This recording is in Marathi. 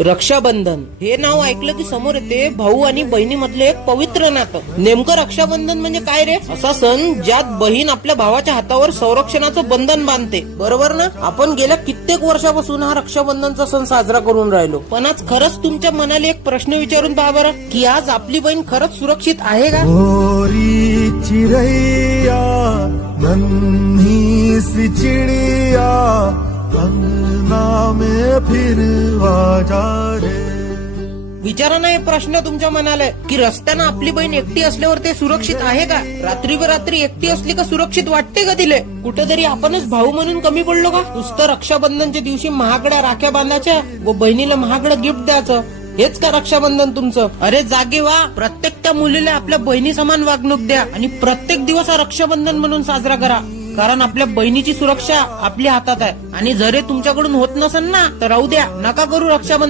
रक्षाबंधन हे नाव ऐकलं की समोर येते भाऊ आणि बहिणीमधले एक पवित्र नातं. नेमकं रक्षाबंधन म्हणजे काय रे? असा सण ज्यात बहीण आपल्या भावाच्या हातावर संरक्षणाचं बंधन बांधते, बरोबर ना? आपण गेल्या कित्येक वर्षापासून हा रक्षाबंधनचा सण साजरा करून राहिलो, पण आज खरंच तुमच्या मनाला एक प्रश्न विचारून पहा बरं, की आज आपली बहीण खरंच सुरक्षित आहे का? चिड़ैया नन्ही सी चिड़िया अंगना में फिर आजा रे. विचारा ना हे प्रश्न तुमच्या मनाला, की रस्त्यानं आपली बहीण एकटी असल्यावर ते सुरक्षित आहे का? रात्री बेरात्री एकटी असली का सुरक्षित वाटते का तिले? कुठेतरी आपणच भाऊ म्हणून कमी पडलो का? नुसतं रक्षाबंधनच्या दिवशी महागड्या राख्या बांधायच्या व बहिणीला महागडं गिफ्ट द्यायचं, हेच का रक्षाबंधन तुमचं? अरे जागे व्हा, प्रत्येक त्या मुलीला आपल्या बहिणी समान वागणूक द्या आणि प्रत्येक दिवस हा रक्षाबंधन म्हणून साजरा करा. कारण आपल्या बहिणीची सुरक्षा आपल्या हातात आहे. आणि जर हे तुमच्याकडून होत नसेल ना, तर राहू द्या, नका करू रक्षाबंधन.